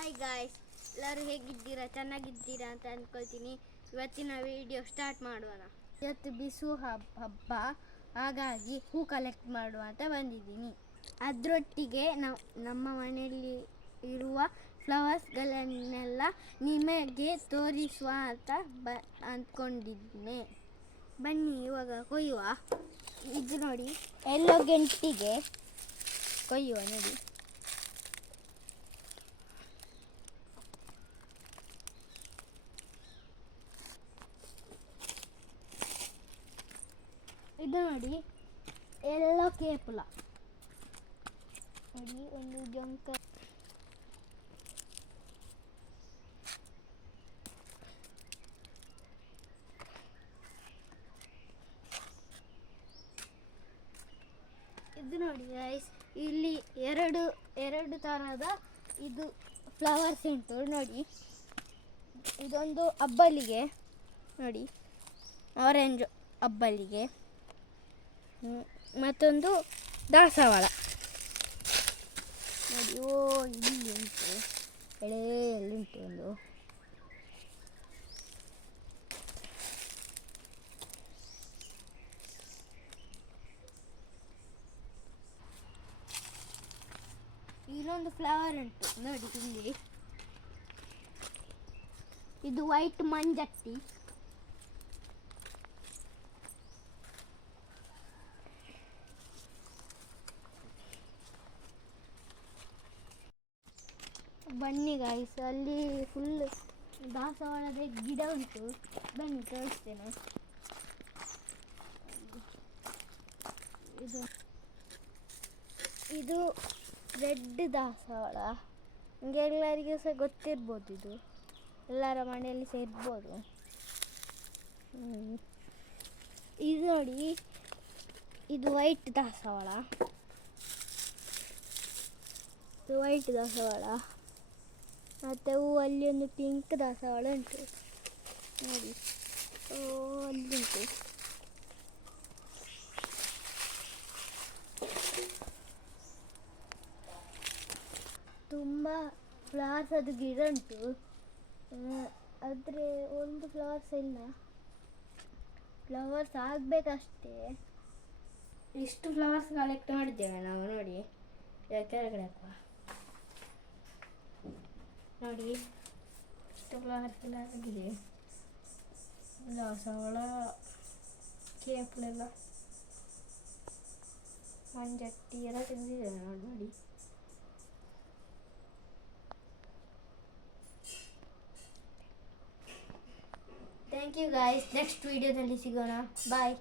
Hi guys, ಎಲ್ಲರೂ ಹೇಗಿದ್ದೀರಾ? ಚೆನ್ನಾಗಿದ್ದೀರಾ ಅಂತ ಅಂದ್ಕೊಳ್ತೀನಿ. ಇವತ್ತಿನ ವಿಡಿಯೋ ಸ್ಟಾರ್ಟ್ ಮಾಡೋಣ. ಇವತ್ತು ಬಿಸು ಹಬ್ಬ, ಹಾಗಾಗಿ ಹೂ ಕಲೆಕ್ಟ್ ಮಾಡುವ ಅಂತ ಬಂದಿದ್ದೀನಿ. ಅದರೊಟ್ಟಿಗೆ ನಮ್ಮ ಮನೆಯಲ್ಲಿ ಇರುವ ಫ್ಲವರ್ಸ್ಗಳನ್ನೆಲ್ಲ ನಿಮಗೆ ತೋರಿಸುವ ಅಂತ ಅಂದ್ಕೊಂಡಿದ್ದೀನಿ. ಬನ್ನಿ ಇವಾಗ ಕೊಯ್ಯುವ. ಇದು ನೋಡಿ, ಎಲ್ಲೋ ಗೆಂಟಿಗೆ ಕೊಯ್ಯುವ ನೋಡಿ. ಇದು ನೋಡಿ, ಎಲ್ಲೋ ಕೇಪುಲ ನೋಡಿ, ಒಂದು ಜಂಕ. ಇದು ನೋಡಿ ಗೈಸ್, ಇಲ್ಲಿ ಎರಡು ಥರದ ಇದು ಫ್ಲವರ್ಸ್ ಉಂಟು ನೋಡಿ. ಇದೊಂದು ಅಬ್ಬಲಿಗೆ ನೋಡಿ, ಆರೆಂಜ್ ಅಬ್ಬಲಿಗೆ, ಮತ್ತೊಂದು ದಾಸವಾಳ ನೋಡಿ. ಇಲ್ಲಿ ಉಂಟು, ಎಳೆಯಲ್ಲುಂಟು ಒಂದು. ಇಲ್ಲೊಂದು ಫ್ಲವರ್ ಉಂಟು ನೋಡಿ ಇಲ್ಲಿ. ಇದು ವೈಟ್ ಮಂಜಟ್ಟಿ. ಬನ್ನಿ ಗಾಯ್ಸ್, ಅಲ್ಲಿ ಫುಲ್ ದಾಸವಾಳದ ಗಿಡ ಉಂಟು. ಬನ್ನಿ ತೋರಿಸ್ತೇನೆ. ಇದು ರೆಡ್ ದಾಸವಾಳ. ನಿಮಗೆ ಎಲ್ಲರಿಗೂ ಸಹ ಗೊತ್ತಿರ್ಬೋದು, ಇದು ಎಲ್ಲರ ಮನೆಯಲ್ಲಿ ಸಹ ಇರ್ಬೋದು. ಇದು ನೋಡಿ, ಇದು ವೈಟ್ ದಾಸವಾಳ. ಮತ್ತು ಅಲ್ಲಿ ಒಂದು ಪಿಂಕ್ ದಾಸವಾಳ ಉಂಟು ನೋಡಿ. ಅಲ್ಲುಂಟು. ತುಂಬ ಫ್ಲವರ್ಸ್ ಅದು ಗಿಡ ಉಂಟು, ಆದರೆ ಒಂದು ಫ್ಲವರ್ಸ್ ಇಲ್ಲ. ಫ್ಲವರ್ಸ್ ಆಗಬೇಕಷ್ಟೇ. ಇಷ್ಟು ಫ್ಲವರ್ಸ್ ಕಲೆಕ್ಟ್ ಮಾಡಿದ್ದೇವೆ ನಾವು ನೋಡಿ. ಕೆಳಗಡೆ ನೋಡಿ, ಇಷ್ಟು ಫ್ಲವರ್ಸ್ ಎಲ್ಲ ಆಗಿದೆ. ದಾಸವಾಳ, ಕೇಪುಲೆಲ್ಲ, ಮಂಜಟ್ಟಿ ಎಲ್ಲ ತೆಗೆದಿದ್ದೇವೆ ನೋಡಿ. Thank you guys. ನೆಕ್ಸ್ಟ್ ವಿಡಿಯೋದಲ್ಲಿ ಸಿಗೋಣ. ಬಾಯ್.